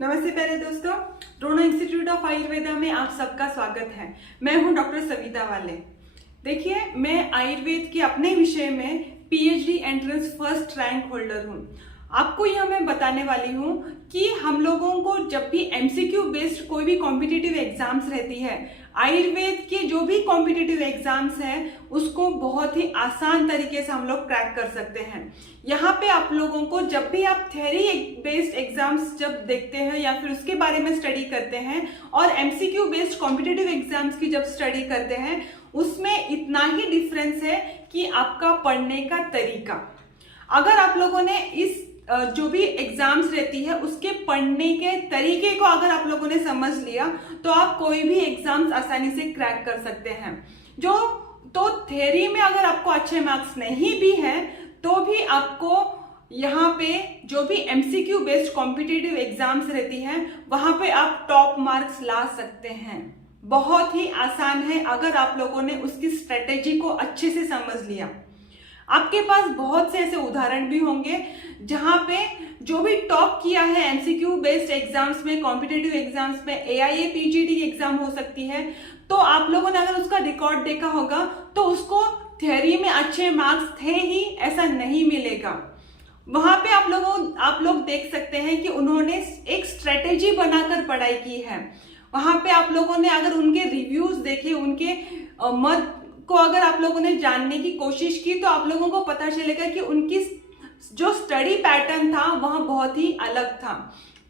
नमस्ते प्यारे दोस्तों, द्रोणा इंस्टीट्यूट ऑफ आयुर्वेदा में आप सबका स्वागत है। मैं हूं डॉक्टर सविता वाले। देखिए, मैं आयुर्वेद के अपने विषय में PhD entrance first rank holder हूं। आपको यह मैं बताने वाली हूं कि हम लोगों को जब भी एमसीक्यू बेस्ड कोई भी कॉम्पिटिटिव एग्जाम्स रहती है, आयुर्वेद के जो भी कॉम्पिटिटिव एग्जाम्स हैं उसको बहुत ही आसान तरीके से हम लोग क्रैक कर सकते हैं। यहाँ पे आप लोगों को जब भी आप थ्योरी बेस्ड एग्जाम्स जब देखते हैं या फिर उसके बारे में स्टडी करते हैं और एमसीक्यू बेस्ड कॉम्पिटिटिव एग्जाम्स की जब स्टडी करते हैं, उसमें इतना ही डिफरेंस है कि आपका पढ़ने का तरीका। अगर आप लोगों ने इस जो भी एग्जाम्स रहती है उसके पढ़ने के तरीके को अगर आप लोगों ने समझ लिया तो आप कोई भी एग्जाम्स आसानी से क्रैक कर सकते हैं। तो थ्योरी में अगर आपको अच्छे मार्क्स नहीं भी हैं तो भी आपको यहाँ पे जो भी एमसीक्यू बेस्ड कॉम्पिटिटिव एग्जाम्स रहती हैं वहां पे आप टॉप मार्क्स ला सकते हैं। बहुत ही आसान है अगर आप लोगों ने उसकी स्ट्रेटेजी को अच्छे से समझ लिया। आपके पास बहुत से ऐसे उदाहरण भी होंगे जहां पे जो भी टॉप किया है एमसीक्यू बेस्ड एग्जाम्स में, कॉम्पिटिटिव एग्जाम्स में, एआईए पीजीडी एग्जाम हो सकती है, तो आप लोगों ने अगर उसका रिकॉर्ड देखा होगा तो उसको थ्योरी में अच्छे मार्क्स थे ही ऐसा नहीं मिलेगा। वहां पे आप लोग देख सकते हैं कि उन्होंने एक स्ट्रेटेजी बनाकर पढ़ाई की है। वहां पे आप लोगों ने अगर उनके रिव्यूज देखे, उनके मत को अगर आप लोगों ने जानने की कोशिश की तो आप लोगों को पता चलेगा कि उनकी जो स्टडी पैटर्न था वह बहुत ही अलग था।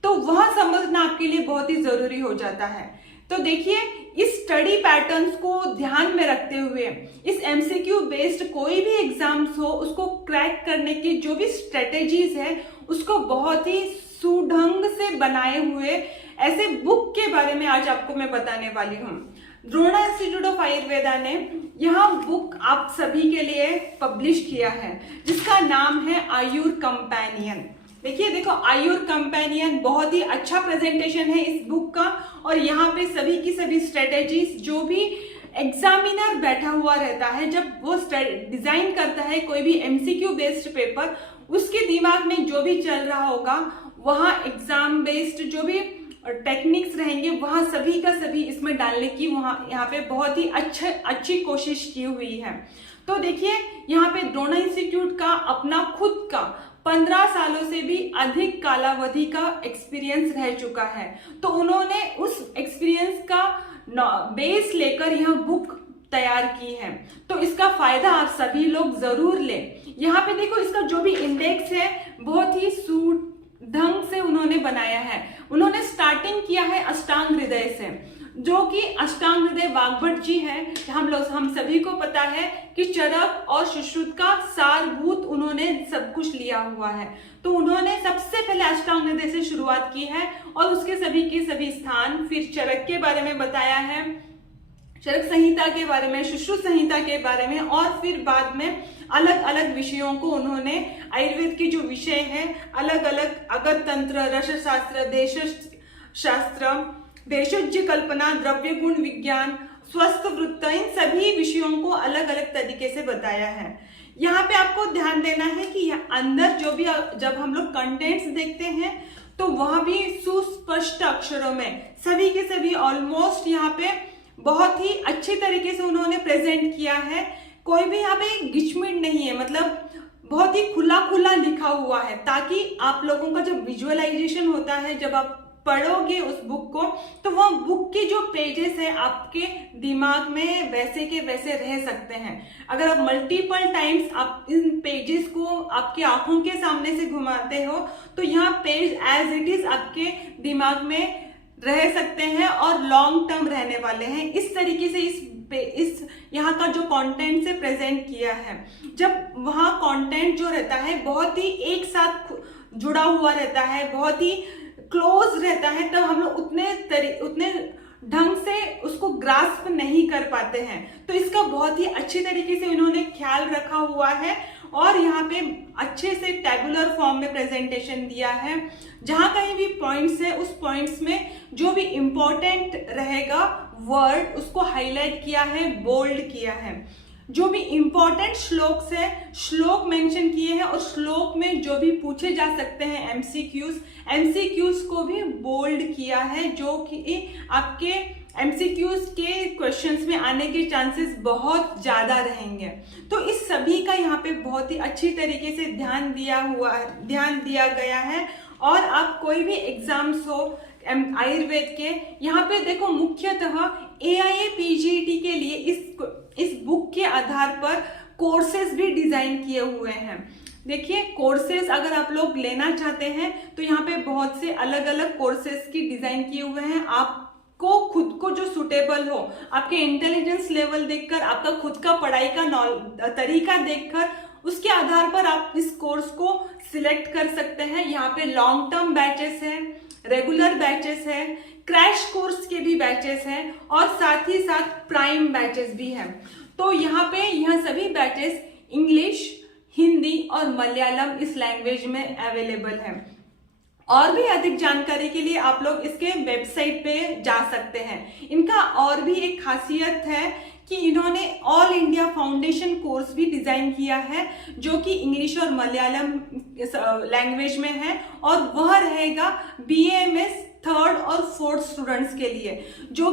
तो वह समझना आपके लिए बहुत ही जरूरी हो जाता है। तो देखिए, इस स्टडी पैटर्न्स को ध्यान में रखते हुए इस एमसीक्यू बेस्ड कोई भी एग्जाम्स हो उसको क्रैक करने की जो भी स्ट्रेटेजीज है उसको बहुत ही सुढंग से बनाए हुए ऐसे बुक के बारे में आज आपको मैं बताने वाली हूँ। द्रोणा इंस्टीट्यूट ऑफ आयुर्वेदा ने यह बुक आप सभी के लिए पब्लिश किया है जिसका नाम है आयुर कंपेनियन। देखो, आयुर कंपेनियन बहुत ही अच्छा प्रेजेंटेशन है इस बुक का और यहाँ पे सभी की सभी स्ट्रेटेजीज जो भी एग्जामिनर बैठा हुआ रहता है जब वो डिजाइन करता है कोई भी एमसीक्यू बेस्ड पेपर, उसके दिमाग में जो भी चल रहा होगा वहाँ एग्जाम बेस्ड जो भी टेक्निक्स रहेंगे वहां सभी का सभी इसमें डालने की वहां यहाँ पे बहुत ही अच्छी कोशिश की हुई है। तो देखिए, यहाँ पे द्रोणा इंस्टीट्यूट का अपना खुद का 15 सालों से भी अधिक कालावधि का एक्सपीरियंस रह चुका है। तो उन्होंने उस एक्सपीरियंस का बेस लेकर यह बुक तैयार की है। तो इसका फायदा आप सभी लोग जरूर लें। यहाँ पे देखो, इसका जो भी इंडेक्स है बहुत ही ढंग से उन्होंने बनाया है। उन्होंने स्टार्टिंग किया है अष्टांग हृदय से, जो कि अष्टांग हृदय वाग्भट जी है। हम सभी को पता है कि चरक और सुश्रुत का सारभूत उन्होंने सब कुछ लिया हुआ है। तो उन्होंने सबसे पहले अष्टांग हृदय से शुरुआत की है और उसके सभी के सभी स्थान, फिर चरक के बारे में बताया है, चरक संहिता के बारे में, सुश्रुत संहिता के बारे में, और फिर बाद में अलग अलग विषयों को उन्होंने आयुर्वेद के जो विषय हैं अलग अलग अगत तंत्र, रस शास्त्र, भेषज शास्त्र, भेषज कल्पना, द्रव्य गुण विज्ञान, स्वस्थ वृत्त, इन सभी विषयों को अलग अलग तरीके से बताया है। यहाँ पे आपको ध्यान देना है कि अंदर जो भी जब हम लोग कंटेंट्स देखते हैं तो वहां भी सुस्पष्ट अक्षरों में सभी के सभी ऑलमोस्ट यहाँ पे बहुत ही अच्छे तरीके से उन्होंने प्रेजेंट किया है। कोई भी यहाँ पे गिचमिट नहीं है, मतलब बहुत ही खुला खुला लिखा हुआ है ताकि आप लोगों का जब विजुअलाइजेशन होता है, जब आप पढ़ोगे उस बुक को, तो वो बुक के जो पेजेस है आपके दिमाग में वैसे के वैसे रह सकते हैं। अगर आप मल्टीपल टाइम्स आप इन पेजेस को आपकी आंखों के सामने से घुमाते हो तो यहाँ पेज एज इट इज आपके दिमाग में रह सकते हैं और लॉन्ग टर्म रहने वाले हैं। इस तरीके से इस यहाँ का जो कंटेंट से प्रेजेंट किया है, जब वहाँ कंटेंट जो रहता है बहुत ही एक साथ जुड़ा हुआ रहता है, बहुत ही क्लोज रहता है, तब हम लोग उतने ढंग से उसको ग्रास्प नहीं कर पाते हैं। तो इसका बहुत ही अच्छे तरीके से इन्होंने ख्याल रखा हुआ है और यहाँ पे अच्छे से टेबुलर फॉर्म में प्रेजेंटेशन दिया है। जहां कहीं भी पॉइंट्स है उस पॉइंट्स में जो भी इंपॉर्टेंट रहेगा वर्ड उसको हाईलाइट किया है, बोल्ड किया है। जो भी इम्पोर्टेंट श्लोक्स है, श्लोक मेंशन किए हैं और श्लोक में जो भी पूछे जा सकते हैं एमसीक्यूज को भी बोल्ड किया है, जो कि आपके एमसीक्यूज के क्वेश्चंस में आने के चांसेस बहुत ज्यादा रहेंगे। तो इस सभी का यहाँ पे बहुत ही अच्छी तरीके से ध्यान दिया गया है। और आप कोई भी एग्जाम्स हो आयुर्वेद के, यहाँ पे देखो मुख्यतः AIA PGT के लिए इस बुक के आधार पर कोर्सेज भी डिजाइन किए हुए हैं। देखिए कोर्सेज अगर आप लोग लेना चाहते हैं तो यहाँ पे बहुत से अलग अलग कोर्सेज की डिजाइन किए हुए हैं। आपको खुद को जो सुटेबल हो, आपके इंटेलिजेंस लेवल देखकर, आपका खुद का पढ़ाई का तरीका देखकर, उसके आधार पर आप इस कोर्स को सिलेक्ट कर सकते हैं। यहाँ पे लॉन्ग टर्म बैचेस हैं, रेगुलर बैचेस हैं, क्रैश कोर्स के भी बैचेस हैं और साथ ही साथ प्राइम बैचेस भी हैं। तो यहाँ पे यह सभी बैचेस इंग्लिश, हिंदी और मलयालम इस लैंग्वेज में अवेलेबल है। और भी अधिक जानकारी के लिए आप लोग इसके वेबसाइट पे जा सकते हैं। इनका और भी एक खासियत है कि इन्होंने ऑल इंडिया फाउंडेशन कोर्स भी डिजाइन किया है, जो कि इंग्लिश और मलयालम लैंग्वेज में है और वह रहेगा BAMS 3rd और 4th स्टूडेंट्स के लिए, जो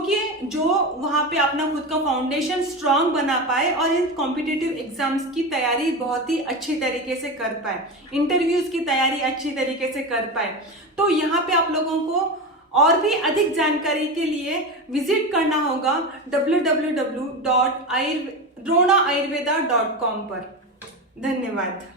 वहाँ पे अपना खुद का फाउंडेशन स्ट्रांग बना पाए और इन कॉम्पिटिटिव एग्जाम्स की तैयारी बहुत ही अच्छी तरीके से कर पाए, इंटरव्यूज की तैयारी अच्छी तरीके से कर पाए। तो यहाँ पे आप लोगों को और भी अधिक जानकारी के लिए विजिट करना होगा www.dronayurveda.com पर। धन्यवाद।